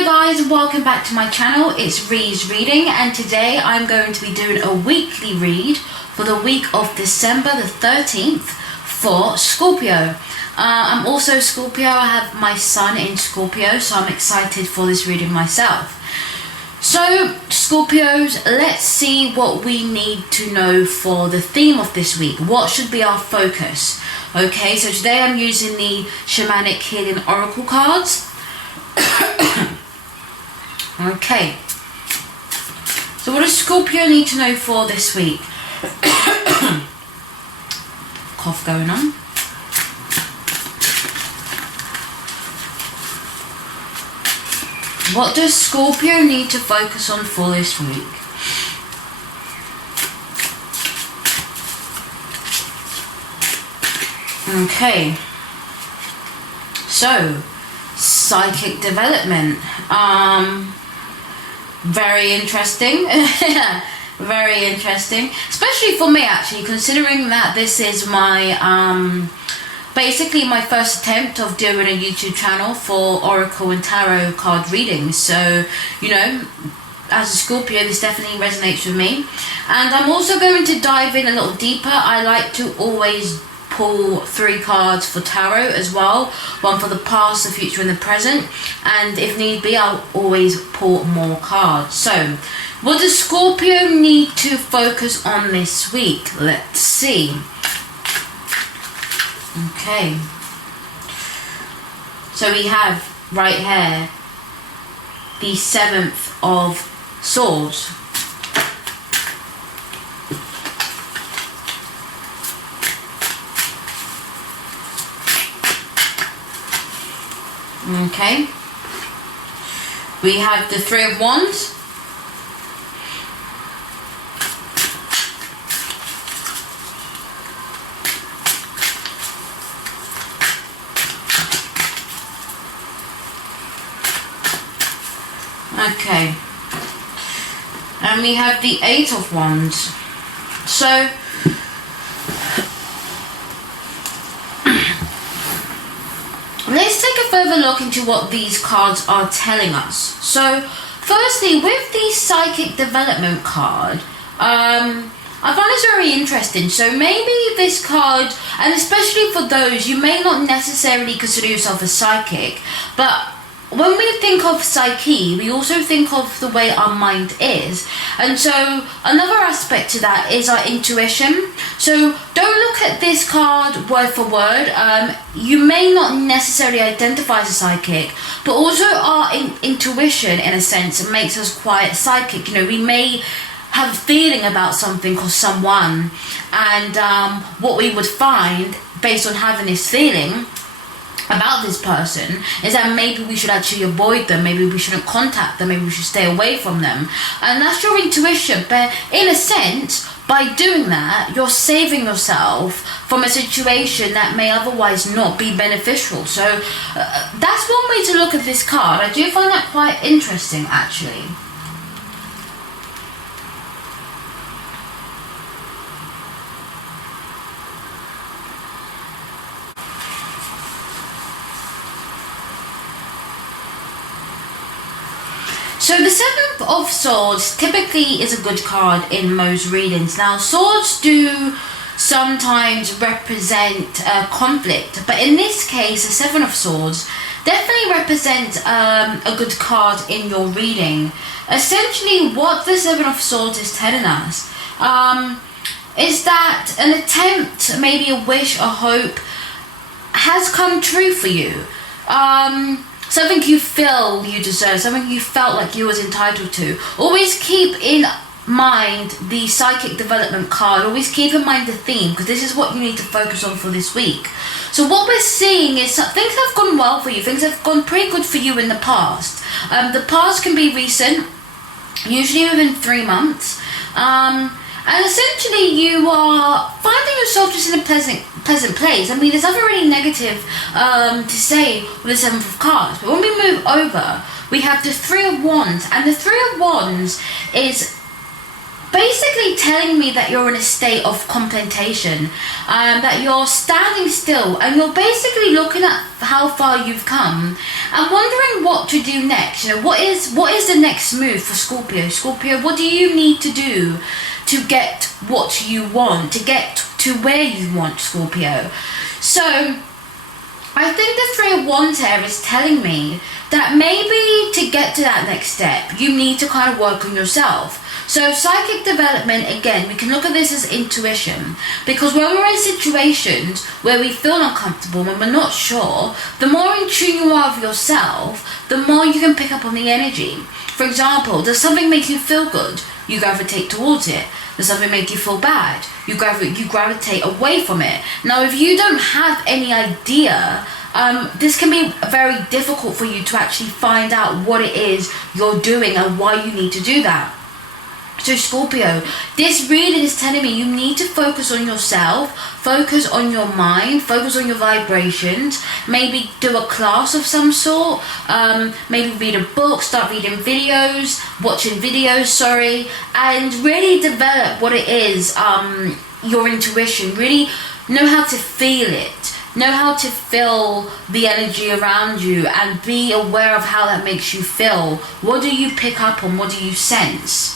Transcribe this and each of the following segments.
Hi guys, welcome back to my channel. It's Ree's Reading, and today I'm going to be doing a weekly read for the week of December the 13th for Scorpio. I'm also Scorpio. I have my sun in Scorpio, so I'm excited for this reading myself. So Scorpios, let's see what we need to know for the theme of this week. What should be our focus? Okay, so today I'm using the Shamanic Healing Oracle cards. Okay, so what does Scorpio need to know for this week? Cough going on. What does Scorpio need to focus on for this week? Okay, so psychic development. Very interesting. Very interesting, especially for me actually, considering that this is my basically my first attempt of doing a YouTube channel for Oracle and Tarot card readings. So, you know, as a Scorpio, this definitely resonates with me. And I'm also going to dive in a little deeper. I like to always pull 3 cards for tarot as well, one for the past, the future and the present, and if need be I'll always pull more cards. So what does Scorpio need to focus on this week? Let's see. Okay, so we have right here the 7th of Swords. Okay, we have the 3 of Wands. Okay, and we have the 8 of Wands. So let's take a further look into what these cards are telling us. So firstly, with the psychic development card, I find this very interesting. So maybe this card, and especially for those, you may not necessarily consider yourself a psychic, but when we think of psyche, we also think of the way our mind is. And so another aspect to that is our intuition. So don't look at this card word for word. You may not necessarily identify as a psychic, but also our intuition, in a sense, makes us quite psychic. You know, we may have a feeling about something or someone, and what we would find based on having this feeling about this person is that maybe we should actually avoid them, maybe we shouldn't contact them, maybe we should stay away from them. And that's your intuition, but in a sense, by doing that, you're saving yourself from a situation that may otherwise not be beneficial. So that's one way to look at this card. I do find that quite interesting actually. So the 7th of Swords typically is a good card in most readings. Now, swords do sometimes represent conflict, but in this case, the 7 of Swords definitely represents a good card in your reading. Essentially, what the 7 of Swords is telling us is that an attempt, maybe a wish, a hope, has come true for you. Something you feel you deserve, something you felt like you was entitled to. Always keep in mind the psychic development card. Always keep in mind the theme, because this is what you need to focus on for this week. So what we're seeing is that things have gone well for you. Things have gone pretty good for you in the past. The past can be recent, usually within 3 months. And essentially you are finding yourself just in a pleasant place. I mean, there's nothing really negative to say with the 7th of Cards. But when we move over, we have the 3 of Wands. And the 3 of Wands is basically telling me that you're in a state of contemplation, that you're standing still and you're basically looking at how far you've come and wondering what to do next. You know, what is the next move for Scorpio? Scorpio, what do you need to do to get what you want, to get to where you want, Scorpio? So I think the Three of Wands here is telling me that maybe to get to that next step, you need to kind of work on yourself. So psychic development, again, we can look at this as intuition, because when we're in situations where we feel uncomfortable, when we're not sure, the more in tune you are of yourself, the more you can pick up on the energy. For example, does something make you feel good? You gravitate towards it. Does something make you feel bad? You gravitate away from it. Now, if you don't have any idea, this can be very difficult for you to actually find out what it is you're doing and why you need to do that. So Scorpio, this reading is telling me you need to focus on yourself, focus on your mind, focus on your vibrations, maybe do a class of some sort, maybe read a book, start reading videos, watching videos, and really develop what it is, your intuition, really know how to feel it. Know how to feel the energy around you and be aware of how that makes you feel. What do you pick up on? What do you sense?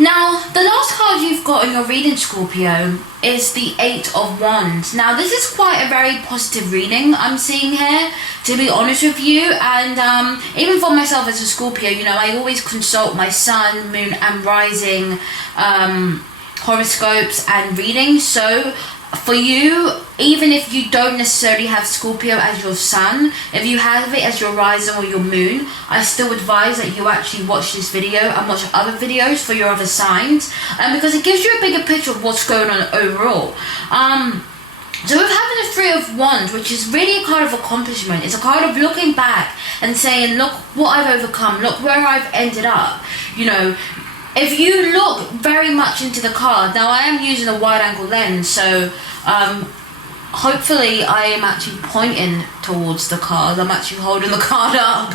Now, the last card you've got in your reading, Scorpio, is the Eight of Wands. Now, this is quite a very positive reading I'm seeing here, to be honest with you. And even for myself as a Scorpio, you know, I always consult my sun, moon and rising horoscopes and readings. So for you, even if you don't necessarily have Scorpio as your sun, if you have it as your rising or your moon, I still advise that you actually watch this video and watch other videos for your other signs, because it gives you a bigger picture of what's going on overall. So with having the Three of Wands, which is really a card of accomplishment, it's a card of looking back and saying, look what I've overcome, look where I've ended up. You know, if you look very much into the card, now I am using a wide angle lens, so hopefully I am actually pointing towards the card, I'm actually holding the card up.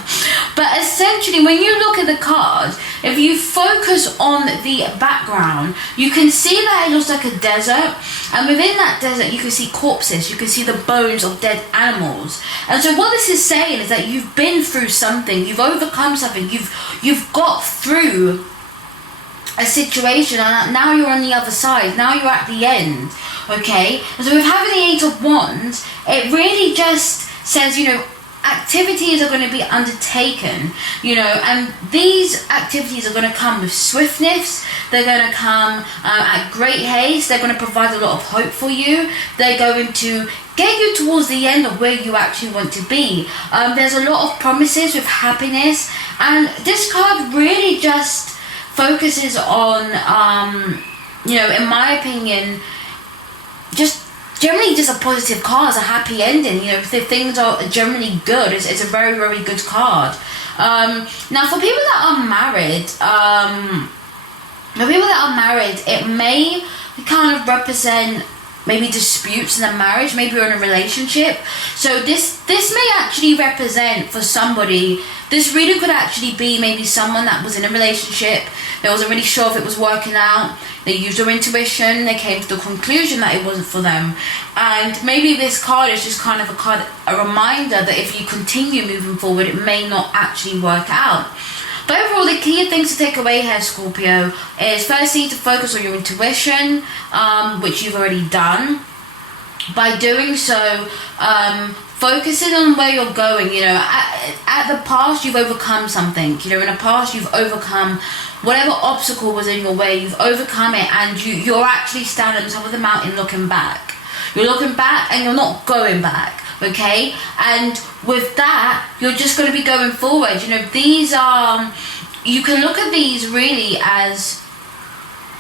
But essentially, when you look at the card, if you focus on the background, you can see that it looks like a desert, and within that desert you can see corpses, you can see the bones of dead animals. And so what this is saying is that you've been through something, you've overcome something, you've got through a situation, and now you're on the other side, now you're at the end, okay? And so with having the Eight of Wands, it really just says, you know, activities are going to be undertaken, you know, and these activities are going to come with swiftness, they're going to come at great haste, they're going to provide a lot of hope for you, they're going to get you towards the end of where you actually want to be. There's a lot of promises with happiness, and this card really just focuses on, you know, in my opinion, just generally just a positive card, a happy ending. You know, if things are generally good, it's a very, very good card. Now, for people that are married, it may kind of represent maybe disputes in a marriage, maybe you're in a relationship. So this may actually represent, for somebody, this reading could actually be maybe someone that was in a relationship, they wasn't really sure if it was working out, they used their intuition, they came to the conclusion that it wasn't for them, and maybe this card is just kind of a reminder that if you continue moving forward, it may not actually work out. But overall, the key things to take away here, Scorpio, is firstly to focus on your intuition, which you've already done. By doing so, focusing on where you're going. You know, at the past you've overcome something. You know, in the past you've overcome whatever obstacle was in your way. You've overcome it, and you're actually standing on top of the mountain looking back. You're looking back and you're not going back. Okay, and with that you're just going to be going forward. You know, these are, you can look at these really as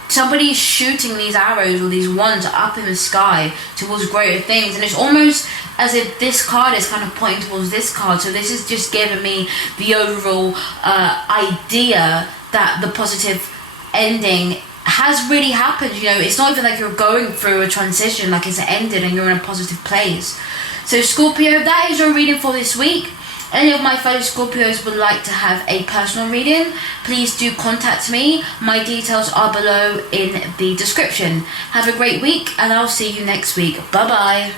somebody's shooting these arrows or these wands up in the sky towards greater things, and it's almost as if this card is kind of pointing towards this card. So this is just giving me the overall idea that the positive ending has really happened. You know, it's not even like you're going through a transition, like it's ended and you're in a positive place. So Scorpio, that is your reading for this week. Any of my fellow Scorpios would like to have a personal reading, please do contact me. My details are below in the description. Have a great week, and I'll see you next week. Bye bye.